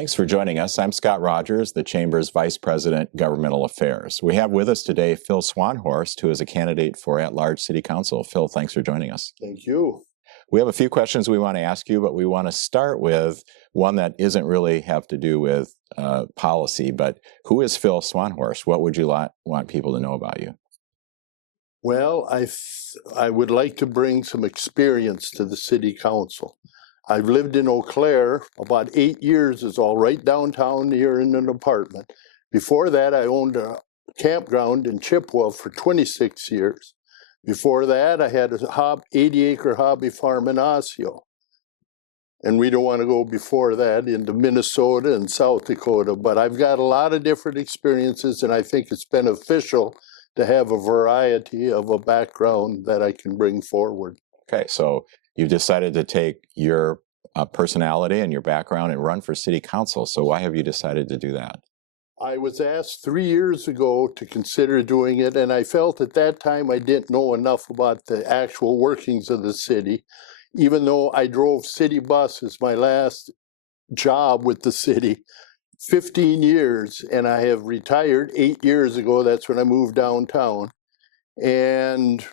Thanks for joining us. I'm Scott Rogers, the Chamber's Vice President, Governmental Affairs. We have with us today Phil Swanhorst, who is a candidate for at-large City Council. Phil, thanks for joining us. Thank you. We have a few questions we want to ask you, but we want to start with one that isn't really have to do with policy, but who is Phil Swanhorst? What would you want people to know about you? Well, I would like to bring some experience to the City Council. I've lived in Eau Claire about 8 years is all, right downtown here in an apartment. Before that, I owned a campground in Chippewa for 26 years. Before that, I had a 80-acre hobby farm in Osseo. And we don't want to go before that into Minnesota and South Dakota, but I've got a lot of different experiences, and I think it's beneficial to have a variety of a background that I can bring forward. Okay, so you decided to take your personality and your background and run for City Council. So why have you decided to do that? I was asked 3 years ago to consider doing it, and I felt at that time I didn't know enough about the actual workings of the city. Even though I drove city buses, my last job with the city, 15 years, and I have retired 8 years ago. That's when I moved downtown. And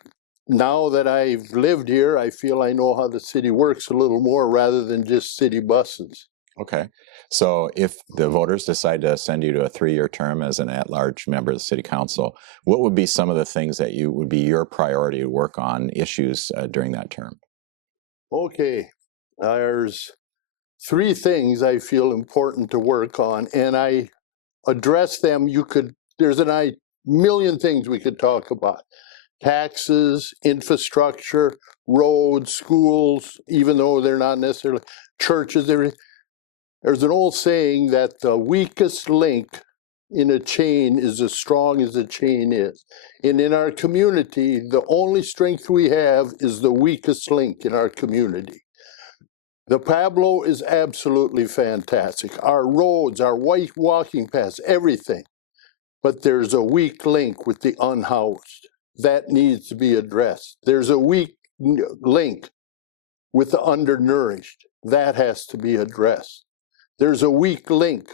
now that I've lived here, I feel I know how the city works a little more rather than just city buses. Okay. So if the voters decide to send you to a 3-year term as an at-large member of the City Council, what would be some of the things that would be your priority to work on issues during that term? Okay, there's 3 things I feel important to work on, and I address them. There's a million things we could talk about. Taxes, infrastructure, roads, schools, even though they're not necessarily churches. There's an old saying that the weakest link in a chain is as strong as the chain is. And in our community, the only strength we have is the weakest link in our community. The Pablo is absolutely fantastic. Our roads, our white walking paths, everything. But there's a weak link with the unhoused. That needs to be addressed. There's a weak link with the undernourished. That has to be addressed. There's a weak link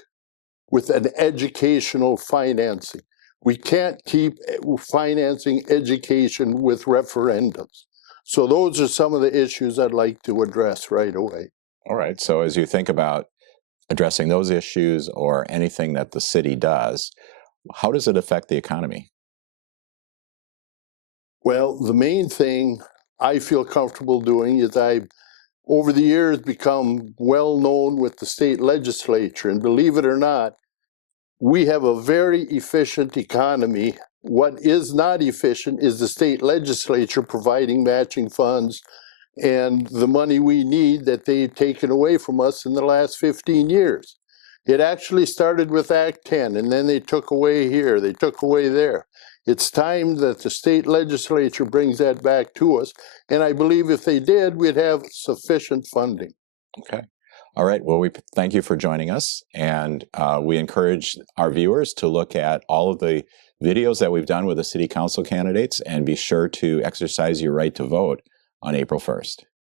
with an educational financing. We can't keep financing education with referendums. So those are some of the issues I'd like to address right away. All right. So as you think about addressing those issues or anything that the city does, how does it affect the economy? Well, the main thing I feel comfortable doing is I've, over the years, become well known with the state legislature. And believe it or not, we have a very efficient economy. What is not efficient is the state legislature providing matching funds and the money we need that they've taken away from us in the last 15 years. It actually started with Act 10, and then they took away here, they took away there. It's time that the state legislature brings that back to us, and I believe if they did, we'd have sufficient funding. Okay. All right. Well, we thank you for joining us, and we encourage our viewers to look at all of the videos that we've done with the City Council candidates and be sure to exercise your right to vote on April 1st.